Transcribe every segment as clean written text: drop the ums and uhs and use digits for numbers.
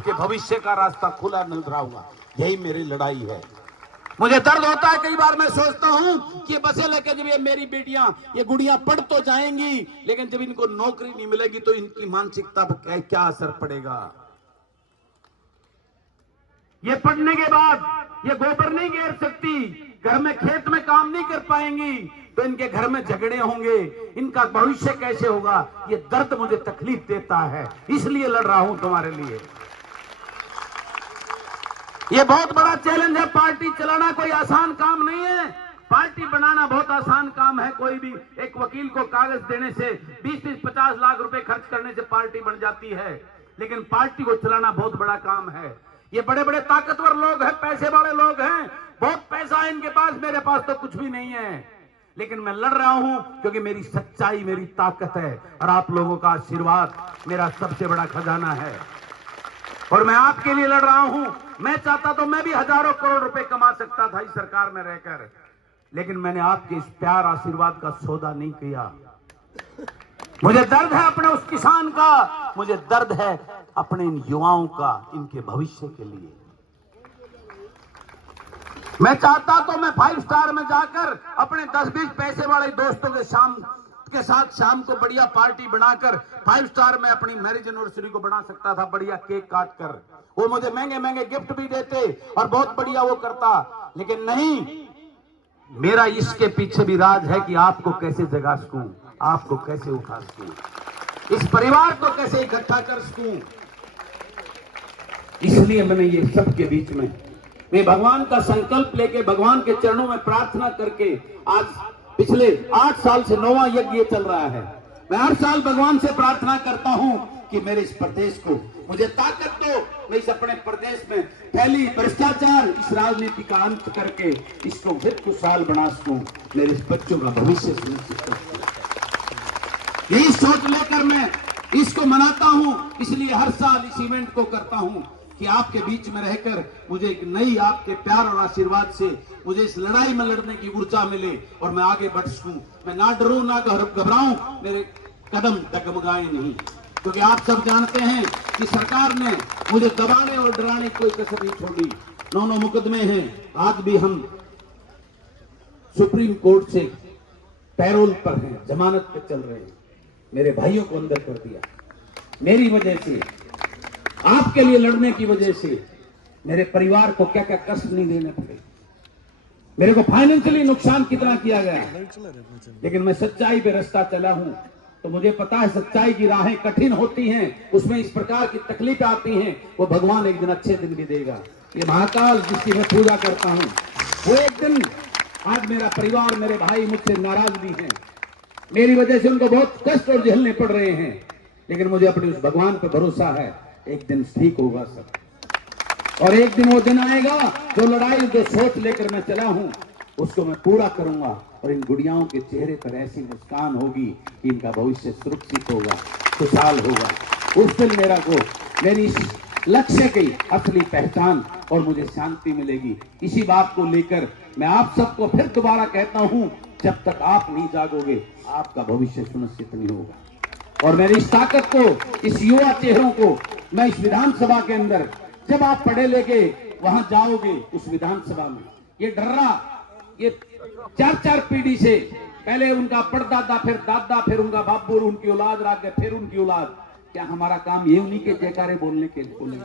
आपके भविष्य का रास्ता खुला नजर आऊंगा। यही मेरी लड़ाई है। मुझे दर्द होता है, कई बार मैं सोचता हूं कि बसे लेकर जब ये मेरी बेटियां, ये गुड़ियां पढ़ तो जाएंगी, लेकिन जब इनको नौकरी नहीं मिलेगी तो इनकी मानसिकता पर क्या असर पड़ेगा। ये पढ़ने के बाद ये गोबर नहीं घेर सकती, घर में खेत में काम नहीं कर पाएंगी, तो इनके घर में झगड़े होंगे, इनका भविष्य कैसे होगा। ये दर्द मुझे तकलीफ देता है, इसलिए लड़ रहा हूं तुम्हारे लिए। ये बहुत बड़ा चैलेंज है। पार्टी चलाना कोई आसान काम नहीं है। पार्टी बनाना बहुत आसान काम है। कोई भी एक वकील को कागज देने से 20-50 लाख रुपए खर्च करने से पार्टी बन जाती है, लेकिन पार्टी को चलाना बहुत बड़ा काम है। ये बड़े बड़े ताकतवर लोग हैं, पैसे वाले लोग हैं, बहुत पैसा है इनके पास, मेरे पास तो कुछ भी नहीं है, लेकिन मैं लड़ रहा हूं क्योंकि मेरी सच्चाई मेरी ताकत है और आप लोगों का आशीर्वाद मेरा सबसे बड़ा खजाना है। और मैं आपके लिए लड़ रहा हूं। मैं चाहता तो मैं भी हजारों करोड़ रुपए कमा सकता था इस सरकार में रहकर, लेकिन मैंने आपके इस प्यार आशीर्वाद का सौदा नहीं किया। मुझे दर्द है अपने उस किसान का, मुझे दर्द है अपने इन युवाओं का, इनके भविष्य के लिए। मैं चाहता तो मैं 5 स्टार में जाकर अपने 10-20 पैसे वाले दोस्तों के साथ शाम को बढ़िया पार्टी बनाकर 5 स्टार में अपनी मैरिज एनिवर्सरी को बना सकता था, बढ़िया केक काट कर। वो मुझे महंगे महंगे गिफ्ट भी देते और बहुत बढ़िया वो करता, लेकिन नहीं, मेरा इसके पीछे भी राज है कि आपको कैसे जगा सकूं, आपको कैसे उठा सकूं, इस परिवार को कैसे इकट्ठा कर सकूं। इसलिए मैंने ये सबके बीच में मैं भगवान का संकल्प लेके, भगवान के चरणों में प्रार्थना करके, आज पिछले 8 साल से 9वां यज्ञ ये चल रहा है। मैं हर साल भगवान से प्रार्थना करता हूं कि मेरे इस प्रदेश को मुझे ताकत दो, मैं इस अपने प्रदेश में फैली भ्रष्टाचार, इस राजनीति का अंत करके इसको फिर खुशहाल बना सकूं, मेरे इस बच्चों का भविष्य सुनिश्चित कर सकूं। यही सोच लेकर मैं इसको मनाता हूं। इसलिए हर साल इस इवेंट को करता हूं कि आपके बीच में रहकर मुझे एक नई आपके प्यार और आशीर्वाद से मुझे इस लड़ाई में लड़ने की ऊर्जा मिले और मैं आगे बढ़ सकूं। मैं ना डरूं ना घबराऊं, मेरे कदम डगमगाए नहीं, क्योंकि आप सब जानते हैं कि सरकार ने मुझे दबाने और डराने की कोई कसर नहीं छोड़ी। 9 मुकदमे हैं, आज भी हम सुप्रीम कोर्ट से पैरोल पर हैं, जमानत पे चल रहे हैं। मेरे भाइयों को अंदर कर दिया मेरी वजह से, आपके लिए लड़ने की वजह से। मेरे परिवार को क्या क्या कष्ट नहीं देने पड़े, मेरे को फाइनेंशियली नुकसान कितना किया गया, लेकिन मैं सच्चाई पे रास्ता चला हूं, तो मुझे पता है सच्चाई की राहें कठिन होती हैं, उसमें इस प्रकार की तकलीफें आती हैं, वो भगवान एक दिन अच्छे दिन भी देगा। ये महाकाल जिसकी मैं पूजा करता हूं, वो एक दिन, आज मेरा परिवार, मेरे भाई मुझसे नाराज भी हैं, मेरी वजह से उनको बहुत कष्ट और झेलने पड़ रहे हैं, लेकिन मुझे अपने उस भगवान पर भरोसा है, एक दिन ठीक होगा सब। और एक दिन वो दिन आएगा जो लड़ाई, जो सोच लेकर मैं चला हूं, उसको मैं पूरा करूंगा और इन गुड़ियाओं के चेहरे पर ऐसी मुस्कान होगी कि इनका भविष्य सुरक्षित होगा, खुशहाल होगा। उस दिन मेरी इस लक्ष्य की असली पहचान और मुझे शांति मिलेगी। इसी बात को लेकर मैं आप सबको फिर दोबारा कहता हूं, जब तक आप नहीं जागोगे आपका भविष्य सुनिश्चित नहीं होगा। और मेरी इस ताकत को, इस युवा चेहरों को मैं इस विधानसभा के अंदर, जब आप पढ़े लेके वहां जाओगे उस विधानसभा में, ये डर्रा, ये 4-4 पीढ़ी से, पहले उनका परदादा, फिर दादा, फिर उनका बाबू, उनकी औलाद रह गए, फिर उनकी औलाद, क्या हमारा काम ये उन्हीं के जयकारे बोलने के लिए?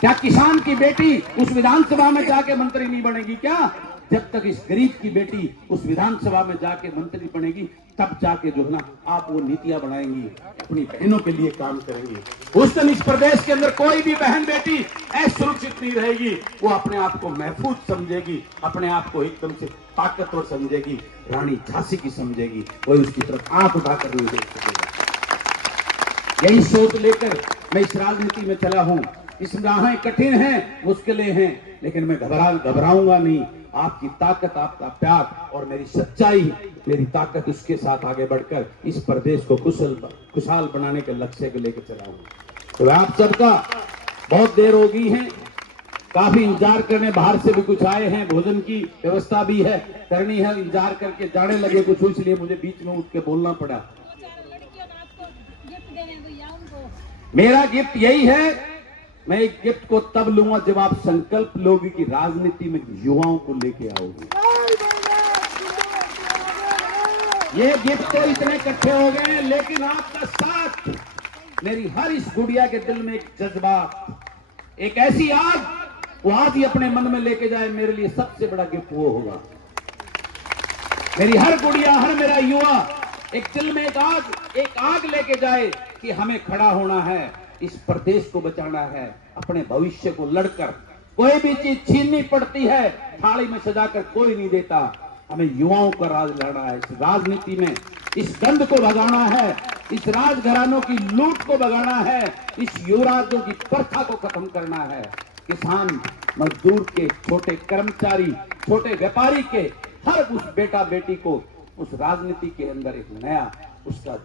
क्या किसान की बेटी उस विधानसभा में जाके मंत्री नहीं बनेगी क्या? जब तक इस गरीब की बेटी उस विधानसभा में जाके मंत्री बनेगी, तब जाके जो है ना, आप वो नीतियां बनाएंगी, अपनी बहनों के लिए काम करेंगी। उस दिन इस प्रदेश के अंदर कोई भी बहन बेटी असुरक्षित नहीं रहेगी, वो अपने आप को महफूज समझेगी, अपने आप को एकदम से ताकतवर समझेगी, रानी झांसी की समझेगी, कोई उसकी तरफ आंख उठाकर नहीं देख सकेगा। यही सोच लेकर मैं इस राजनीति में चला हूं। इस राहें कठिन हैं, मुश्किलें हैं, लेकिन मैं घबराऊंगा नहीं। आपकी ताकत, आपका प्यार और मेरी सच्चाई, मेरी ताकत, उसके साथ आगे बढ़कर इस प्रदेश को खुशहाल बनाने के लक्ष्य को लेकर चला हूं। तो आप सबका बहुत देर हो गई है, काफी इंतजार करने, बाहर से भी कुछ आए हैं, भोजन की व्यवस्था भी है करनी है, इंतजार करके जाने लगे कुछ, इसलिए मुझे बीच में उठ के बोलना पड़ा। मेरा गिफ्ट यही है, मैं एक गिफ्ट को तब लूंगा जब आप संकल्प लोगे कि राजनीति में युवाओं को लेके आओगे। ये गिफ्ट तो इतने इकट्ठे हो गए हैं, लेकिन आपका साथ, मेरी हर इस गुड़िया के दिल में एक जज्बा, एक ऐसी आग, वो आज ही अपने मन में लेके जाए, मेरे लिए सबसे बड़ा गिफ्ट वो होगा। मेरी हर गुड़िया, हर मेरा युवा एक दिल में एक आग लेके जाए कि हमें खड़ा होना है, इस प्रदेश को बचाना है, अपने भविष्य को लड़कर। कोई भी चीज छीननी पड़ती है, थाली में सजाकर कोई नहीं देता। हमें युवाओं का राज लड़ना है, इस राजनीति में इस गंद को भगाना है, इस राजघरानों की लूट को भगाना है, इस युवराजों की प्रथा को खत्म करना है। किसान, मजदूर के, छोटे कर्मचारी, छोटे व्यापारी के, हर उस बेटा बेटी को उस राजनीति के अंदर एक नया उसका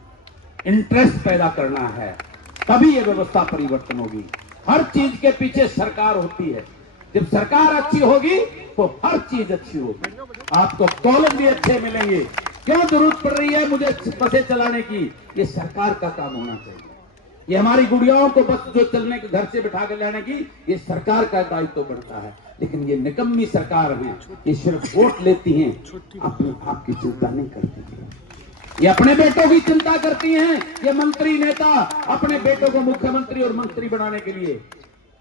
इंटरेस्ट पैदा करना है, तभी ये व्यवस्था परिवर्तन होगी। हर चीज के पीछे सरकार होती है, जब सरकार अच्छी होगी तो हर चीज अच्छी होगी। आपको कॉलेज भी अच्छे मिलेंगे। क्यों जरूरत पड़ रही है मुझे बसें चलाने की? ये सरकार का काम होना चाहिए। ये हमारी गुड़ियाओं को बस जो चलने के घर से बिठा कर लाने की, ये सरकार का दायित्व बढ़ता है। लेकिन ये निकम्मी सरकार है, ये सिर्फ वोट लेती हैं, अपने आप की चिंता नहीं करती है। ये अपने बेटों की चिंता करती हैं। ये मंत्री नेता अपने बेटों को मुख्यमंत्री और मंत्री बनाने के लिए,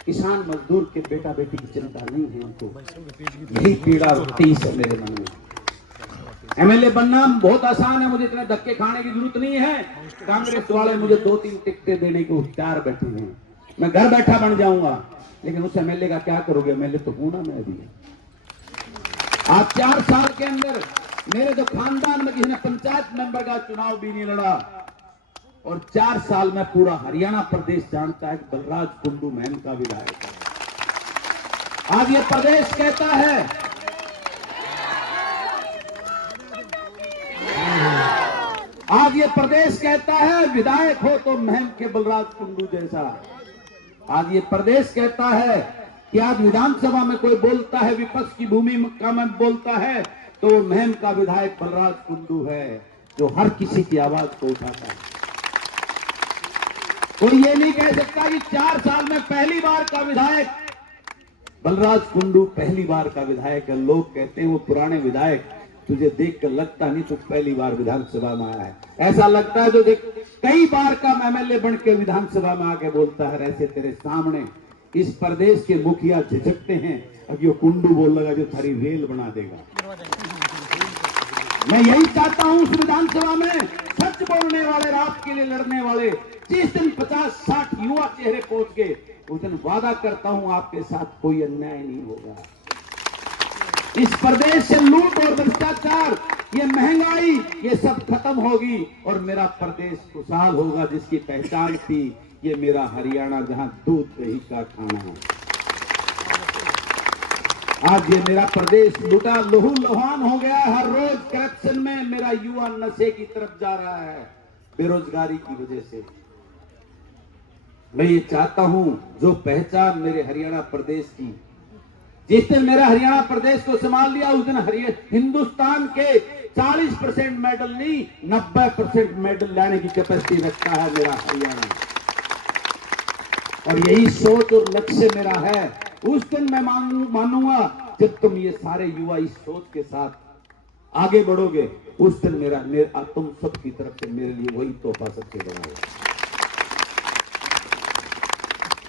किसान मजदूर के बेटा बेटी की चिंता नहीं है उनको। यही पीड़ा होती है मेरे मन में। एमएलए बनना बहुत आसान है, मुझे इतने धक्के खाने की जरूरत नहीं है। कांग्रेस वाले मुझे 2-3 टिकटें देने को तैयार बैठे हैं, मैं घर बैठा बन जाऊंगा। लेकिन उस एमएलए का क्या करोगे? एमएलए तो हूं ना मैं अभी। आज 4 साल के अंदर मेरे जो खानदान में किसी ने पंचायत मेंबर का चुनाव भी नहीं लड़ा, और 4 साल में पूरा हरियाणा प्रदेश जानता है कि बलराज कुंडू महम का विधायक है। आज ये प्रदेश कहता है, आज ये प्रदेश कहता है विधायक हो तो महम के बलराज कुंडू जैसा। आज ये प्रदेश कहता है कि आज विधानसभा में कोई बोलता है, विपक्ष की भूमिका में बोलता है, तो महम का विधायक बलराज कुंडू है, जो हर किसी की आवाज को उठाता है। कोई ये नहीं कह सकता कि 4 साल में पहली बार का विधायक बलराज कुंडू पहली बार का विधायक है। लोग कहते हैं वो पुराने विधायक, तुझे देखकर लगता नहीं तू पहली बार विधानसभा में आया है। ऐसा लगता है जो देख कई बार का एमएलए बनकर विधानसभा में आके बोलता है। ऐसे तेरे सामने इस प्रदेश के मुखिया झिझकते हैं, अब ये कुंडू बोल लगा जो थारी रेल बना देगा। मैं यही चाहता हूं उस विधानसभा में सच बोलने वाले, रात के लिए लड़ने वाले, जिस दिन 50-60 युवा चेहरे पहुंच गए, उस दिन वादा करता हूं आपके साथ कोई अन्याय नहीं होगा। इस प्रदेश से लूट और भ्रष्टाचार, ये महंगाई, ये सब खत्म होगी और मेरा प्रदेश खुशहाल होगा, जिसकी पहचान थी ये मेरा हरियाणा, जहां दूध दही का खाना है। आज ये मेरा प्रदेश लुटा लहू लुहान हो गया। हर रोज करप्शन में मेरा युवा नशे की तरफ जा रहा है, बेरोजगारी की वजह से। मैं ये चाहता हूं जो पहचान मेरे हरियाणा प्रदेश की, जिस दिन मेरा हरियाणा प्रदेश को संभाल लिया, उस दिन हिंदुस्तान के 40% मेडल नहीं 90% मेडल लाने की कैपेसिटी रखता है मेरा हरियाणा। और यही सोच और लक्ष्य मेरा है। उस दिन मैं मानूंगा जब तुम ये सारे युवा इस सोच के साथ आगे बढ़ोगे, उस दिन मेरा तुम सबकी तरफ से मेरे लिए वही तोहफा सबसे बड़ा होगा।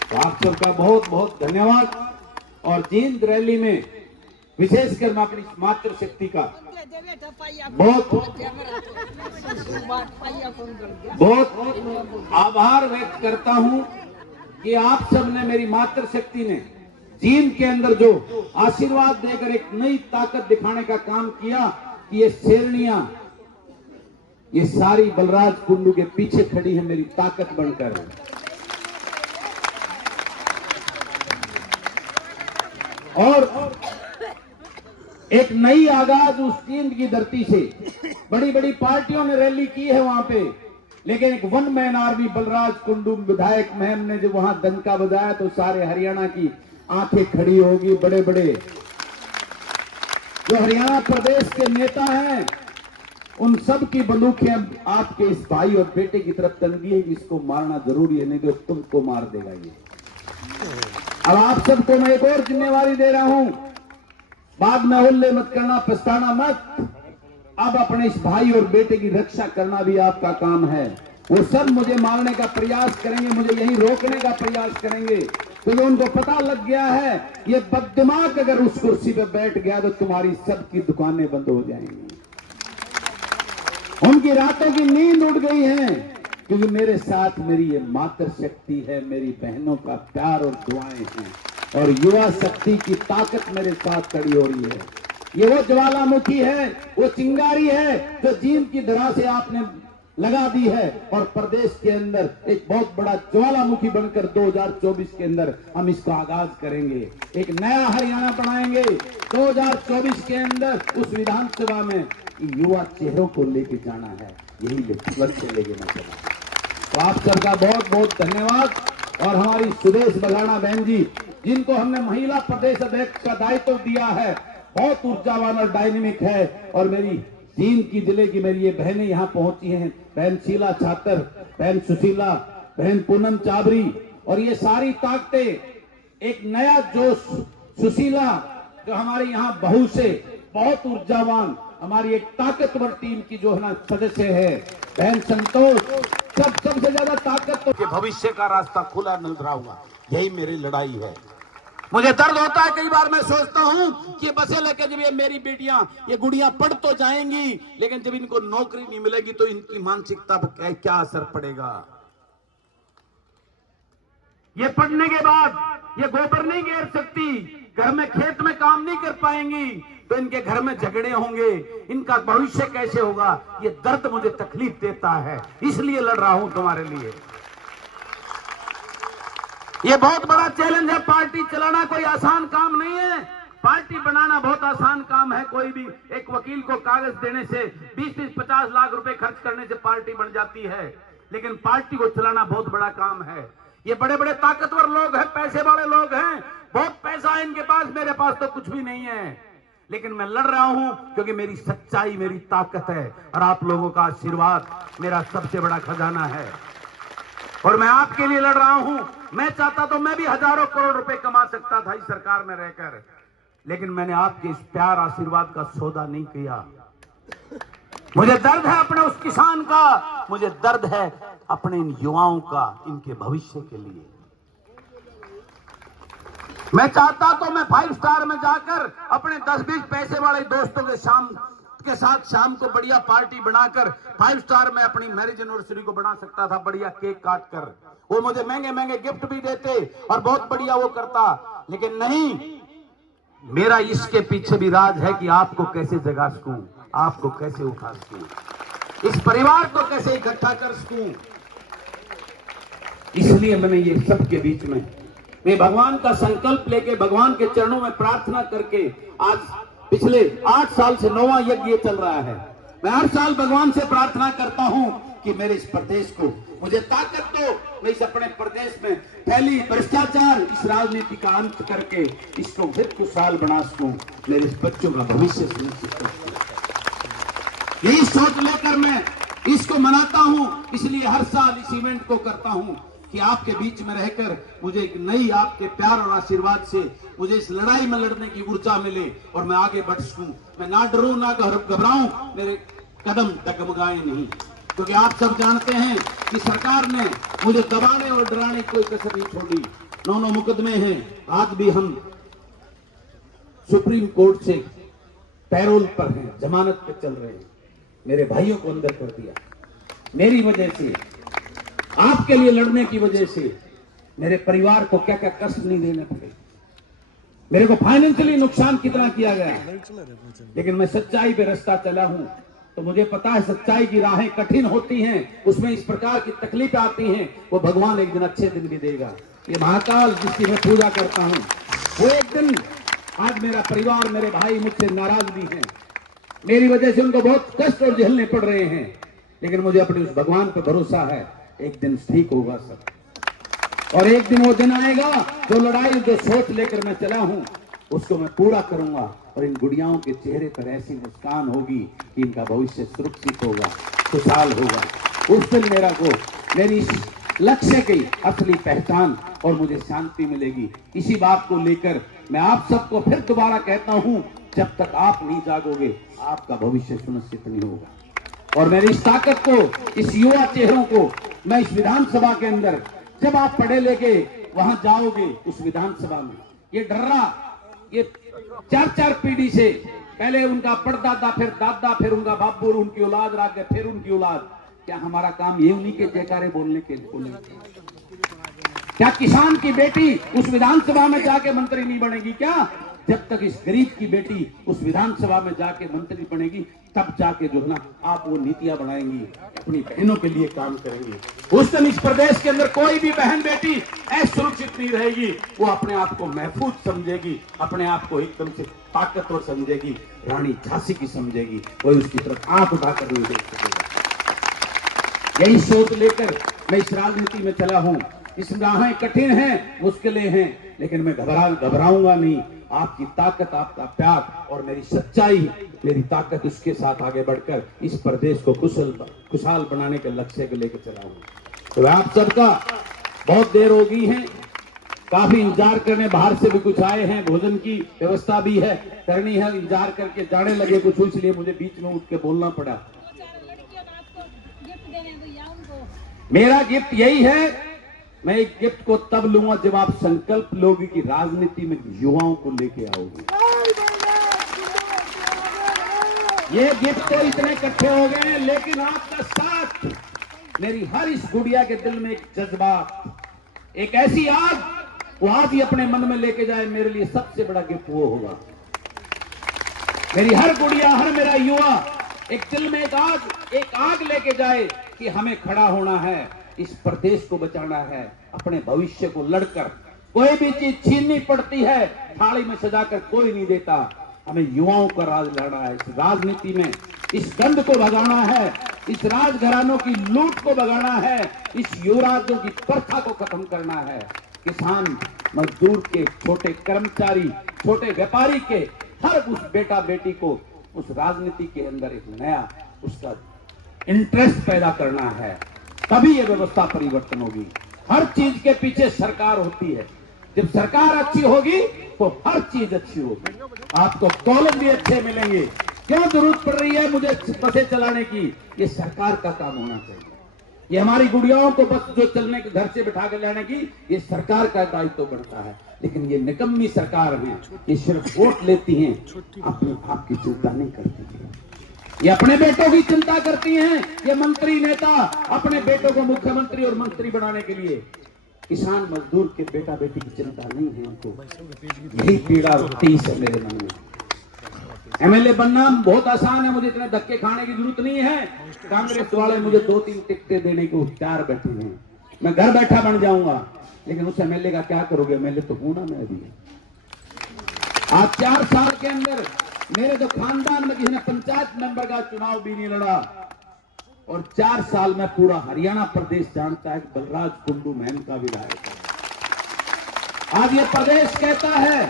तो आप सबका बहुत बहुत धन्यवाद। और जींद रैली में विशेषकर मैं अपनी मातृशक्ति का बहुत आभार व्यक्त करता हूं कि आप सब ने, मेरी मातृशक्ति ने जींद के अंदर जो आशीर्वाद देकर एक नई ताकत दिखाने का काम किया कि ये शेरनियां, ये सारी बलराज कुंडू के पीछे खड़ी है मेरी ताकत बनकर। और एक नई आगाज उस जींद की धरती से, बड़ी बड़ी पार्टियों ने रैली की है वहां पे, लेकिन एक one man army Balraj Kundu विधायक महम ने जो वहां डंका बजाया तो सारे हरियाणा की आंखें खड़ी होगी। बड़े बड़े जो हरियाणा प्रदेश के नेता हैं उन सब की बंदूकें आपके इस भाई और बेटे की तरफ तंगी है कि इसको मारना जरूरी है, नहीं तो तुमको मार देगा ये। अब आप सबको मैं एक और जिम्मेवारी दे रहा हूं, बाद में हुल्ले मत करना, पछताना मत। अब अपने इस भाई और बेटे की रक्षा करना भी आपका काम है। वो सब मुझे मारने का प्रयास करेंगे, मुझे यही रोकने का प्रयास करेंगे, क्योंकि उनको पता लग गया है ये बददिमाग अगर उस कुर्सी पे बैठ गया तो तुम्हारी सबकी दुकानें बंद हो जाएंगी। उनकी रातों की नींद उड़ गई है, क्योंकि मेरे साथ मेरी ये मातृ शक्ति है, मेरी बहनों का प्यार और दुआएं हैं, और युवा शक्ति की ताकत मेरे साथ खड़ी हो रही है। ये वो ज्वालामुखी है, वो चिंगारी है जो जीव की धरा से आपने लगा दी है, और प्रदेश के अंदर एक बहुत बड़ा ज्वालामुखी बनकर 2024 के अंदर हम इसका आगाज करेंगे। एक नया हरियाणा बनाएंगे 2024 के अंदर। उस विधानसभा में युवा चेहरों को लेके जाना है, यही लक्ष्य लेके मैं चला। तो आप सबका बहुत बहुत धन्यवाद। और हमारी सुदेश बघाना बहन जी, जिनको हमने महिला प्रदेश अध्यक्ष का दायित्व दिया है, बहुत ऊर्जावान और डायनेमिक है। और मेरी 3 की जिले की मेरी ये बहनें यहाँ पहुंची हैं, बहन शीला छात्र, बहन सुशीला, बहन पूनम चाबरी, और ये सारी ताकतें एक नया जोश। सुशीला जो हमारे यहाँ बहू से बहुत ऊर्जावान, हमारी एक ताकतवर टीम की जो है ना सदस्य है, बहन संतोष, सबसे ज्यादा ताकत तो भविष्य का रास्ता खुला नजर आऊंगा, यही मेरी लड़ाई है। मुझे दर्द होता है, कई बार मैं सोचता हूं कि ये बसे लेकर जब ये मेरी बेटियां, ये गुड़ियां पढ़ तो जाएंगी, लेकिन जब इनको नौकरी नहीं मिलेगी तो इनकी मानसिकता पर क्या असर पड़ेगा। ये पढ़ने के बाद ये गोबर नहीं घेर सकती, घर में खेत में काम नहीं कर पाएंगी, तो इनके घर में झगड़े होंगे, इनका भविष्य कैसे होगा। ये दर्द मुझे तकलीफ देता है, इसलिए लड़ रहा हूं तुम्हारे लिए। ये बहुत बड़ा चैलेंज है। पार्टी चलाना कोई आसान काम नहीं है, पार्टी बनाना बहुत आसान काम है। कोई भी एक वकील को कागज देने से 20-50 लाख रुपए खर्च करने से पार्टी बन जाती है, लेकिन पार्टी को चलाना बहुत बड़ा काम है। ये बड़े बड़े ताकतवर लोग हैं, पैसे वाले लोग हैं, बहुत पैसा है इनके पास, मेरे पास तो कुछ भी नहीं है, लेकिन मैं लड़ रहा हूं क्योंकि मेरी सच्चाई मेरी ताकत है, और आप लोगों का आशीर्वाद मेरा सबसे बड़ा खजाना है। और मैं आपके लिए लड़ रहा हूं। मैं चाहता तो मैं भी हजारों करोड़ रुपए कमा सकता था इस सरकार में रहकर, लेकिन मैंने आपके इस प्यार आशीर्वाद का सौदा नहीं किया। मुझे दर्द है अपने उस किसान का, मुझे दर्द है अपने इन युवाओं का, इनके भविष्य के लिए। मैं चाहता तो मैं 5 स्टार में जाकर अपने 10-20 पैसे वाले दोस्तों के साथ शाम को बढ़िया पार्टी बनाकर 5 स्टार में अपनी मैरिज एनिवर्सरी को बना सकता था, बढ़िया केक काट कर। वो मुझे महंगे महंगे गिफ्ट भी देते और बहुत बढ़िया वो करता, लेकिन नहीं, मेरा इसके पीछे भी राज है कि आपको कैसे जगा सकूं, आपको कैसे उठा सकूं, इस परिवार को कैसे इकट्ठा कर सकूं। इसलिए मैंने ये सबके बीच में मैं भगवान का संकल्प लेके, भगवान के चरणों में प्रार्थना करके, आज पिछले 8 साल से 9वां यज्ञ चल रहा है। मैं हर साल भगवान से प्रार्थना करता हूं कि मेरे इस प्रदेश को मुझे ताकत दो, मैं इस अपने प्रदेश में फैली भ्रष्टाचार, इस राजनीति का अंत करके इसको फिर खुशहाल बना सकूं, मेरे इस बच्चों का भविष्य सुनिश्चित कर सकूं। यही सोच लेकर मैं इसको मनाता हूं, इसलिए हर साल इस इवेंट को करता हूं कि आपके बीच में रहकर मुझे एक नई आपके प्यार और आशीर्वाद से मुझे इस लड़ाई में लड़ने की ऊर्जा मिले और मैं आगे बढ़ सकूं। मैं ना डरूं ना घबराऊं, मेरे कदम डगमगाए नहीं, क्योंकि आप सब जानते हैं कि सरकार ने मुझे दबाने और डराने कोई कसर नहीं छोड़ी। 9 मुकदमे हैं, आज भी हम सुप्रीम कोर्ट से पैरोल पर हैं, जमानत पर चल रहे हैं। मेरे भाइयों को अंदर कर दिया, मेरी वजह से, आपके लिए लड़ने की वजह से मेरे परिवार को क्या क्या कष्ट नहीं देने पड़े, मेरे को फाइनेंशियली नुकसान कितना किया गया, लेकिन मैं सच्चाई पे रास्ता चला हूं, तो मुझे पता है सच्चाई की राहें कठिन होती हैं, उसमें इस प्रकार की तकलीफें आती हैं, वो भगवान एक दिन अच्छे दिन भी देगा। ये महाकाल जिसकी मैं पूजा करता हूं, वो एक दिन, आज मेरा परिवार, मेरे भाई मुझसे नाराज भी हैं, मेरी वजह से उनको बहुत कष्ट और झेलने पड़ रहे हैं, लेकिन मुझे अपने उस भगवान पर भरोसा है, एक दिन ठीक होगा सब, और एक दिन वो दिन आएगा जो लड़ाई, जो सोच लेकर मैं चला हूं, उसको मैं पूरा करूंगा। और इन गुड़ियाओं के चेहरे पर ऐसी मुस्कान होगी कि इनका भविष्य सुरक्षित होगा, खुशहाल होगा। उस दिन मेरी इस लक्ष्य की असली पहचान और मुझे शांति मिलेगी। इसी बात को लेकर मैं आप सबको फिर दोबारा कहता हूं, जब तक आप नहीं जागोगे आपका भविष्य सुनिश्चित नहीं होगा। और मेरी इस ताकत को, इस युवा चेहरों को मैं इस विधानसभा के अंदर, जब आप पढ़े लेके वहां जाओगे उस विधानसभा में, ये डर्रा, ये 4-4 पीढ़ी से, पहले उनका परदादा, फिर दादा, फिर उनका बाबू, उनकी औलाद रह गए, फिर उनकी औलाद। क्या हमारा काम ये उन्हीं के जयकारे बोलने के लिए? क्या किसान की बेटी उस विधानसभा में जाके मंत्री नहीं बनेगी क्या? जब तक इस गरीब की बेटी उस विधानसभा में जाके मंत्री बनेगी, तब जाके जो है ना आप वो नीतियां बनाएंगी, अपनी बहनों के लिए काम करेंगी। उस दिन इस प्रदेश के अंदर कोई भी बहन बेटी असुरक्षित नहीं रहेगी। वो अपने आप को महफूज समझेगी, अपने आप को एकदम से ताकतवर समझेगी, रानी झांसी की समझेगी। कोई उसकी तरफ आंख उठाकर नहीं देख सकेगा। यही सोच लेकर मैं इस राजनीति में चला हूं। इस राहें कठिन हैं, मुश्किलें हैं, लेकिन मैं घबराऊंगा नहीं। आपकी ताकत, आपका प्यार और मेरी सच्चाई, मेरी ताकत, उसके साथ आगे बढ़कर इस प्रदेश को खुशहाल बनाने के लक्ष्य को लेकर चला हूं। तो आप सबका बहुत देर हो गई है, काफी इंतजार करने, बाहर से भी कुछ आए हैं, भोजन की व्यवस्था भी है करनी है, इंतजार करके जाने लगे कुछ, इसलिए मुझे बीच में उठ के बोलना पड़ा। मेरा गिफ्ट यही है, मैं एक गिफ्ट को तब लूंगा जब आप संकल्प लोगे कि राजनीति में युवाओं को लेके आओगे। ये गिफ्ट तो इतने इकट्ठे हो गए हैं, लेकिन आपका साथ, मेरी हर इस गुड़िया के दिल में एक जज्बात, एक ऐसी आग, वो आज ही अपने मन में लेके जाए, मेरे लिए सबसे बड़ा गिफ्ट वो होगा। मेरी हर गुड़िया, हर मेरा युवा एक दिल में एक आग लेके जाए कि हमें खड़ा होना है, इस प्रदेश को बचाना है, अपने भविष्य को लड़कर। कोई भी चीज छीननी पड़ती है, थाली में सजाकर कोई नहीं देता। हमें युवाओं का राज लड़ना है, इस राजनीति में इस गंद को भगाना है, इस राजघरानों की लूट को भगाना है, इस युवराजों की प्रथा को खत्म करना है। किसान, मजदूर के, छोटे कर्मचारी, छोटे व्यापारी के, हर उस बेटा बेटी को उस राजनीति के अंदर एक नया उसका इंटरेस्ट पैदा करना है, तभी यह व्यवस्था परिवर्तन होगी। हर चीज के पीछे सरकार होती है, जब सरकार अच्छी होगी तो हर चीज अच्छी होगी। आपको कॉलेज भी अच्छे मिलेंगे। क्यों जरूरत पड़ रही है मुझे बसें चलाने की? ये सरकार का काम होना चाहिए। ये हमारी गुड़ियाओं को बस जो चलने के घर से बिठा कर लाने की, ये सरकार का दायित्व बनता है। लेकिन ये निकम्मी सरकार है, ये सिर्फ वोट लेती हैं, अपने आप की चिंता नहीं करती है। ये अपने बेटों की चिंता करती हैं। ये मंत्री नेता अपने बेटों को मुख्यमंत्री और मंत्री बनाने के लिए, किसान मजदूर के बेटा बेटी की चिंता नहीं है उनको। यही पीड़ा तीस है मेरे मन में। एमएलए बनना बहुत आसान है, मुझे इतने धक्के खाने की जरूरत नहीं है। कांग्रेस वाले मुझे 2-3 टिकटें देने को तैयार बैठे हैं, मैं घर बैठा बन जाऊंगा। लेकिन उस एमएलए का क्या करोगे? एमएलए तो पूना में अभी आज 4 साल के अंदर मेरे तो खानदान में किसी ने पंचायत मेंबर का चुनाव भी नहीं लड़ा, और 4 साल में पूरा हरियाणा प्रदेश जानता है कि बलराज कुंडू महम का विधायक है। आज ये प्रदेश कहता है,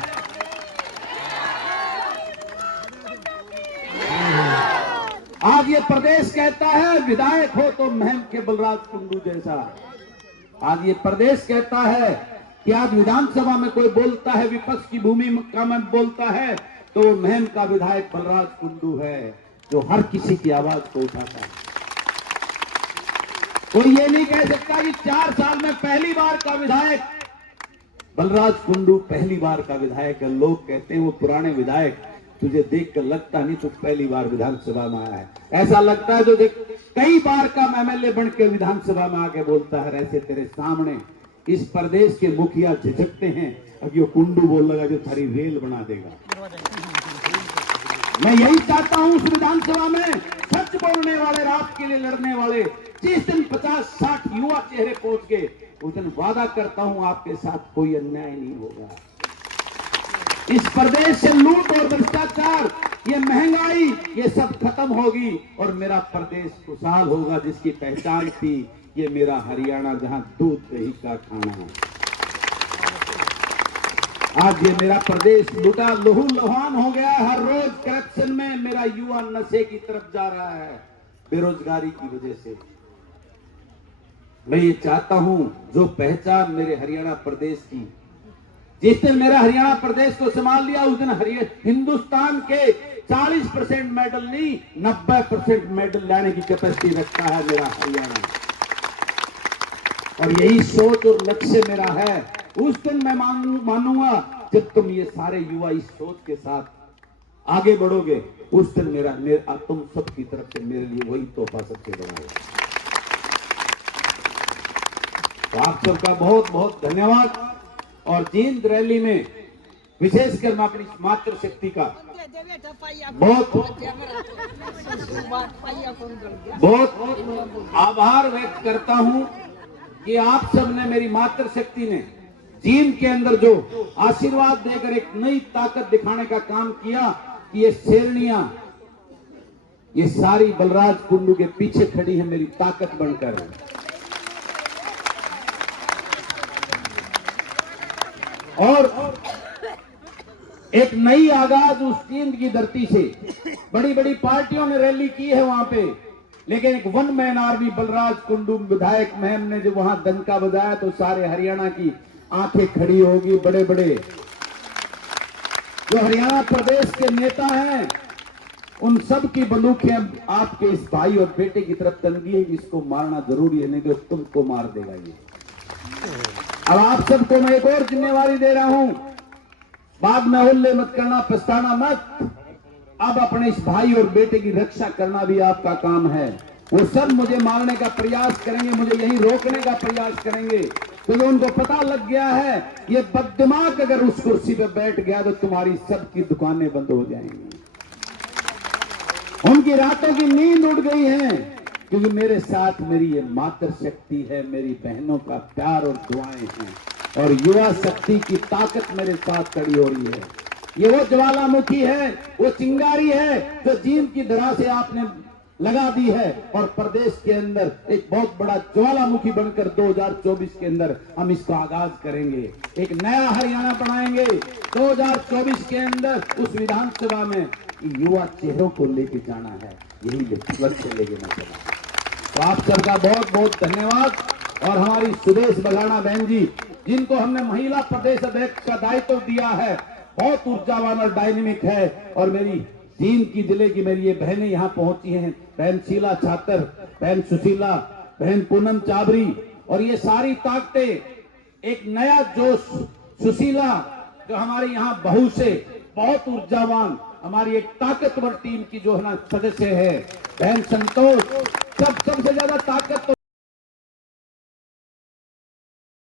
आज ये प्रदेश कहता है विधायक हो तो महम के बलराज कुंडू जैसा। आज ये प्रदेश कहता है कि आज विधानसभा में कोई बोलता है, विपक्ष की भूमिका में बोलता है, तो महम का विधायक बलराज कुंडू है, जो हर किसी की आवाज को उठाता है। कोई ये नहीं कह सकता कि 4 साल में पहली बार का विधायक बलराज कुंडू पहली बार का विधायक है। लोग कहते हैं वो पुराने विधायक, तुझे देखकर लगता नहीं तू पहली बार विधानसभा में आया है। ऐसा लगता है जो देख कई बार का एमएलए बन के विधानसभा में आके बोलता है। ऐसे तेरे सामने इस प्रदेश के मुखिया झिझकते हैं, अब ये कुंडू बोल लगा जो थारी रेल बना देगा। मैं यही चाहता हूं उस विधानसभा में सच बोलने वाले, रात के लिए लड़ने वाले, जिस दिन 50-60 युवा चेहरे पहुंच गए, उस दिन वादा करता हूं आपके साथ कोई अन्याय नहीं होगा। इस प्रदेश से लूट और भ्रष्टाचार, ये महंगाई, ये सब खत्म होगी और मेरा प्रदेश खुशहाल होगा, जिसकी पहचान थी ये मेरा हरियाणा, जहां दूध दही का खाना है। आज ये मेरा प्रदेश लूटा लहू लुहान हो गया। हर रोज करप्शन में मेरा युवा नशे की तरफ जा रहा है, बेरोजगारी की वजह से। मैं ये चाहता हूं, जो पहचान मेरे हरियाणा प्रदेश की, जिस दिन मेरा हरियाणा प्रदेश को संभाल लिया, उस दिन हिंदुस्तान के 40% मेडल नहीं 90% मेडल लाने की कैपेसिटी रखता है मेरा हरियाणा। और यही सोच और लक्ष्य मेरा है। उस दिन मैं मानूंगा जब तुम ये सारे युवा इस सोच के साथ आगे बढ़ोगे, उस दिन मेरा तुम सबकी तरफ से मेरे लिए वही तोहफा सबसे बड़ा होगा। तो आप सबका बहुत बहुत धन्यवाद। और जींद रैली में विशेषकर मैं अपनी मातृ शक्ति का बहुत आभार व्यक्त करता हूं कि आप सब ने, मेरी मातृ शक्ति ने जींद के अंदर जो आशीर्वाद देकर एक नई ताकत दिखाने का काम किया कि ये शेरनियां, ये सारी बलराज कुंडू के पीछे खड़ी है मेरी ताकत बनकर। और एक नई आगाज उस जींद की धरती से, बड़ी बड़ी पार्टियों ने रैली की है वहां पे, लेकिन एक one man army Balraj Kundu विधायक महम ने जो वहां डंका बजाया तो सारे हरियाणा की आंखें खड़ी होगी। बड़े बड़े जो हरियाणा प्रदेश के नेता हैं, उन सब की बंदूकें आपके इस भाई और बेटे की तरफ तंगी है कि इसको मारना जरूरी है, नहीं तो तुमको मार देगा ये। अब आप सबको मैं एक और जिम्मेवारी दे रहा हूं, बाद में हुल्ले मत करना, पछताना मत। अब अपने इस भाई और बेटे की रक्षा करना भी आपका काम है। वो सब मुझे मारने का प्रयास करेंगे, मुझे यही रोकने का प्रयास करेंगे, क्योंकि उनको पता लग गया है ये बददिमाग अगर उस कुर्सी पे बैठ गया तो तुम्हारी सबकी दुकानें बंद हो जाएंगी। उनकी रातों की नींद उड़ गई है, क्योंकि मेरे साथ मेरी ये मातृ शक्ति है, मेरी बहनों का प्यार और दुआएं हैं, और युवा शक्ति की ताकत मेरे साथ खड़ी हो रही है। ये वो ज्वालामुखी है, वो चिंगारी है जो जींद की धरा से आपने लगा दी है, और प्रदेश के अंदर एक बहुत बड़ा ज्वालामुखी बनकर 2024 के अंदर हम इसका आगाज करेंगे। एक नया हरियाणा बनाएंगे 2024 के अंदर। उस विधानसभा में युवा चेहरों को लेके जाना है, यही लक्ष्य लेके जाना। तो आप सबका बहुत बहुत धन्यवाद। और हमारी सुदेश बघाना बहन जी, जिनको हमने महिला प्रदेश अध्यक्ष का दायित्व दिया है, बहुत ऊर्जावान और डायनेमिक है। और मेरी जींद की जिले की मेरी ये बहनें यहाँ पहुंची हैं, बहन शीला छात्र, बहन सुशीला, बहन पूनम चाबरी, और ये सारी ताकतें एक नया जोश। सुशीला जो हमारे यहाँ बहू से बहुत ऊर्जावान, हमारी एक ताकतवर टीम की जो है ना सदस्य है, बहन संतोष, सबसे ज्यादा ताकत